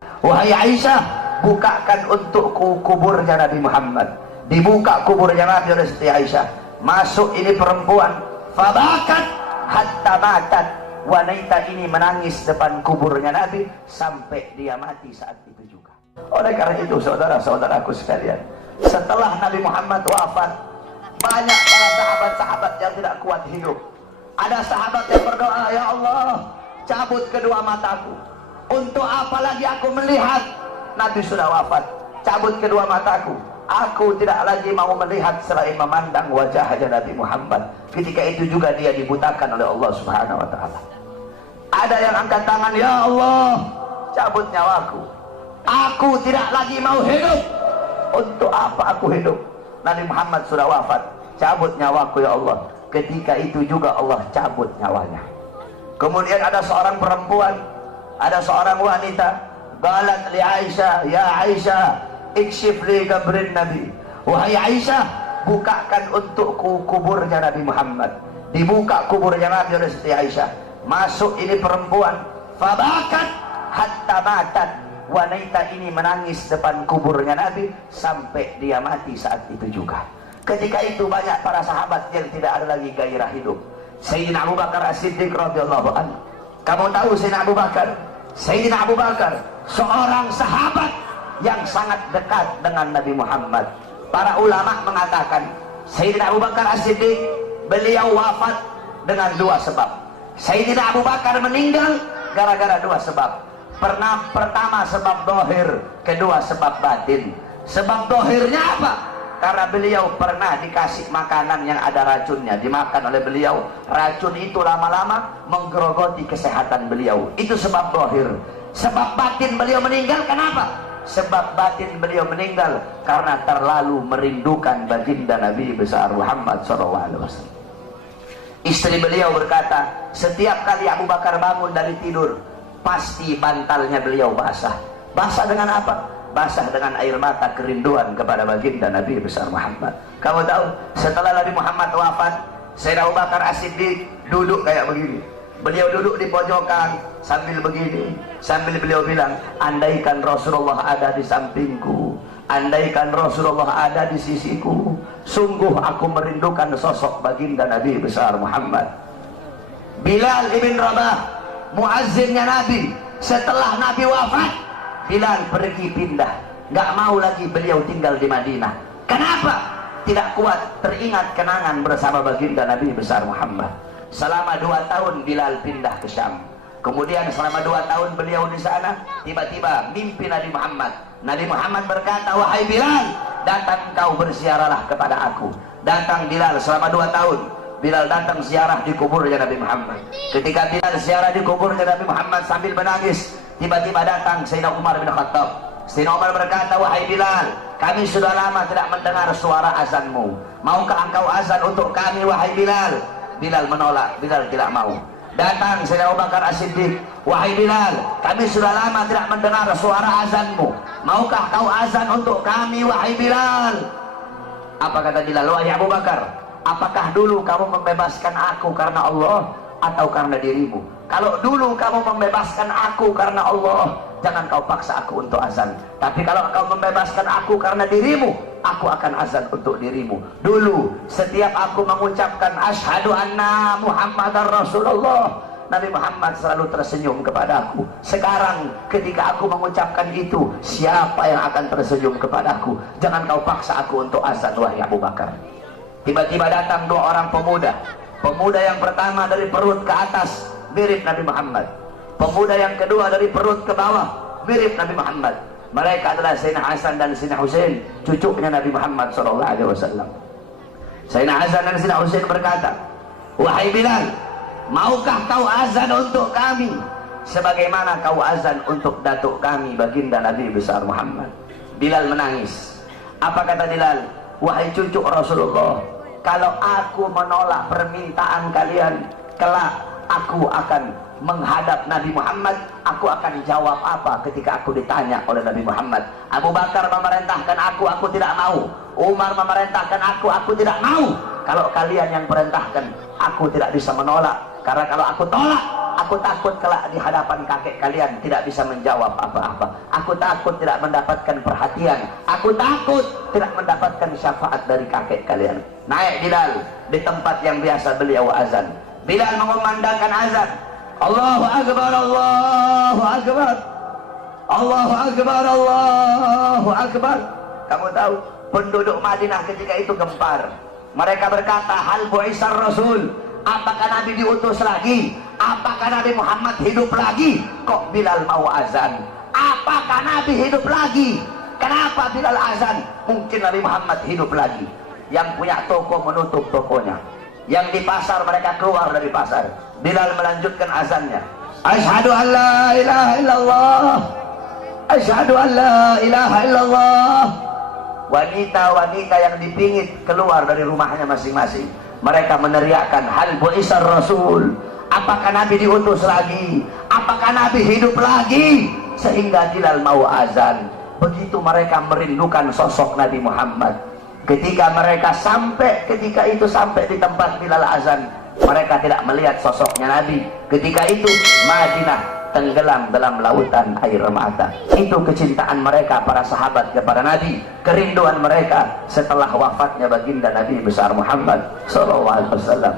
Wahai Aisyah, bukakan untukku kuburnya Nabi Muhammad. Dibuka kuburnya Nabi oleh Siti Aisyah. Masuk ini perempuan, fabakat hatta matat. Wanita ini menangis depan kuburnya Nabi sampai dia mati saat itu juga. Oleh karena itu, saudara-saudaraku sekalian, setelah Nabi Muhammad wafat, banyak para sahabat-sahabat yang tidak kuat hidup. Ada sahabat yang berdoa, ya Allah, cabut kedua mataku. Untuk apa lagi aku melihat? Nabi sudah wafat. Cabut kedua mataku. Aku tidak lagi mau melihat selain memandang wajahnya Nabi Muhammad. Ketika itu juga dia dibutakan oleh Allah Subhanahu wa Ta'ala. Ada yang angkat tangan, ya Allah, cabut nyawaku. Aku tidak lagi mau hidup. Untuk apa aku hidup? Nabi Muhammad sudah wafat. Cabut nyawaku ya Allah. Ketika itu juga Allah cabut nyawanya. Kemudian ada seorang perempuan, ada seorang wanita, galat li Aisyah, ya Aisyah, ikshif li kabrin Nabi. Wahai Aisyah, bukakan untukku kuburnya Nabi Muhammad. Dibuka kuburnya Nabi oleh Siti Aisyah. Masuk ini perempuan, fabakat hatta matat. Wanita ini menangis depan kuburnya Nabi sampai dia mati saat itu juga. Ketika itu banyak para sahabat yang tidak ada lagi gairah hidup. Sayyidina Abu Bakar As-Siddiq radhiyallahu anhu. Kamu tahu Sayyidina Abu Bakar? Sayyidina Abu Bakar seorang sahabat yang sangat dekat dengan Nabi Muhammad. Para ulama mengatakan Sayyidina Abu Bakar As-Siddiq beliau wafat dengan dua sebab. Sayyidina Abu Bakar meninggal gara-gara dua sebab. Pertama sebab dohir, kedua sebab batin. Sebab dohirnya apa? Karena beliau pernah dikasih makanan yang ada racunnya, dimakan oleh beliau. Racun itu lama-lama menggerogoti kesehatan beliau. Itu sebab dohir. Sebab batin beliau meninggal kenapa? Sebab batin beliau meninggal karena terlalu merindukan baginda Nabi besar Muhammad SAW. Istri beliau berkata, setiap kali Abu Bakar bangun dari tidur, pasti bantalnya beliau basah. Basah dengan apa? Basah dengan air mata kerinduan kepada baginda Nabi besar Muhammad. Kamu tahu, setelah Nabi Muhammad wafat, Sayyidina Abu Bakar As-Siddiq duduk kayak begini. Beliau duduk di pojokan sambil begini, sambil beliau bilang, andaikan Rasulullah ada di sampingku, andaikan Rasulullah ada di sisiku, sungguh aku merindukan sosok baginda Nabi besar Muhammad. Bilal ibn Rabah, muazzinnya Nabi, setelah Nabi wafat, Bilal pergi pindah, nggak mau lagi beliau tinggal di Madinah. Kenapa? Tidak kuat teringat kenangan bersama baginda Nabi besar Muhammad. Selama 2 tahun Bilal pindah ke Syam. Kemudian selama 2 tahun beliau di sana, tiba-tiba mimpi Nabi Muhammad. Nabi Muhammad berkata, wahai Bilal, datang kau berziarahlah kepada aku. Datang Bilal selama 2 tahun. Bilal datang ziarah di kuburnya Nabi Muhammad. Ketika Bilal ziarah di kuburnya Nabi Muhammad sambil menangis, tiba-tiba datang Sayyidina Umar bin Khattab. Sayyidina Umar berkata, wahai Bilal, kami sudah lama tidak mendengar suara azanmu. Maukah engkau azan untuk kami, wahai Bilal? Bilal menolak, Bilal tidak mau. Datang Sayyidina Abu Bakar As-Siddiq, wahai Bilal, kami sudah lama tidak mendengar suara azanmu. Maukah kau azan untuk kami, wahai Bilal? Apa kata Bilal? Wahai Abu Bakar, apakah dulu kamu membebaskan aku karena Allah atau karena dirimu? Kalau dulu kamu membebaskan aku karena Allah, jangan kau paksa aku untuk azan. Tapi kalau kau membebaskan aku karena dirimu, aku akan azan untuk dirimu. Dulu setiap aku mengucapkan asyhadu anna Muhammadar Rasulullah, Nabi Muhammad selalu tersenyum kepada aku. Sekarang ketika aku mengucapkan itu, siapa yang akan tersenyum kepadaku? Jangan kau paksa aku untuk azan, wahai Abu Bakar. Tiba-tiba datang 2 orang pemuda. Pemuda yang pertama dari perut ke atas mirip Nabi Muhammad. Pemuda yang kedua dari perut ke bawah mirip Nabi Muhammad. Mereka adalah Sayyidina Hasan dan Sayyidina Husain, cucunya Nabi Muhammad SAW. Sayyidina Hasan dan Sayyidina Husain berkata, wahai Bilal, maukah kau azan untuk kami sebagaimana kau azan untuk datuk kami baginda Nabi besar Muhammad? Bilal menangis. Apa kata Bilal? Wahai cucu Rasulullah, kalau aku menolak permintaan kalian, kelak aku akan menghadap Nabi Muhammad, aku akan jawab apa ketika aku ditanya oleh Nabi Muhammad? Abu Bakar memerintahkan aku tidak mau. Umar memerintahkan aku tidak mau. Kalau kalian yang perintahkan, aku tidak bisa menolak. Karena kalau aku tolak, aku takut kelak di hadapan kakek kalian tidak bisa menjawab apa-apa. takut tidak mendapatkan perhatian, aku takut tidak mendapatkan syafaat dari kakek kalian. Naik Bilal di tempat yang biasa beliau azan. Bilal mengumandangkan azan, Allahu Akbar, Allahu Akbar, Allahu Akbar, Allahu Akbar. Kamu tahu penduduk Madinah ketika itu gempar. Mereka berkata, hal bu'isar Rasul, apakah Nabi diutus lagi? Apakah Nabi Muhammad hidup lagi? Kok Bilal mau azan? Apakah Nabi hidup lagi? Kenapa Bilal azan? Mungkin Nabi Muhammad hidup lagi. Yang punya toko menutup tokonya, yang di pasar mereka keluar dari pasar. Bilal melanjutkan azannya, Asyhadu an la ilaha illallah, Asyhadu an la ilaha illallah. Wanita-wanita yang dipingit keluar dari rumahnya masing-masing. Mereka meneriakkan, hal bu'isar Rasul, apakah Nabi diutus lagi? Apakah Nabi hidup lagi? Sehingga Bilal mau azan. Begitu mereka merindukan sosok Nabi Muhammad. Ketika mereka sampai di tempat Bilal azan, mereka tidak melihat sosoknya Nabi. Ketika itu Madinah tenggelam dalam lautan air mata. Itu kecintaan mereka para sahabat kepada Nabi, kerinduan mereka setelah wafatnya baginda Nabi besar Muhammad sallallahu alaihi wasallam.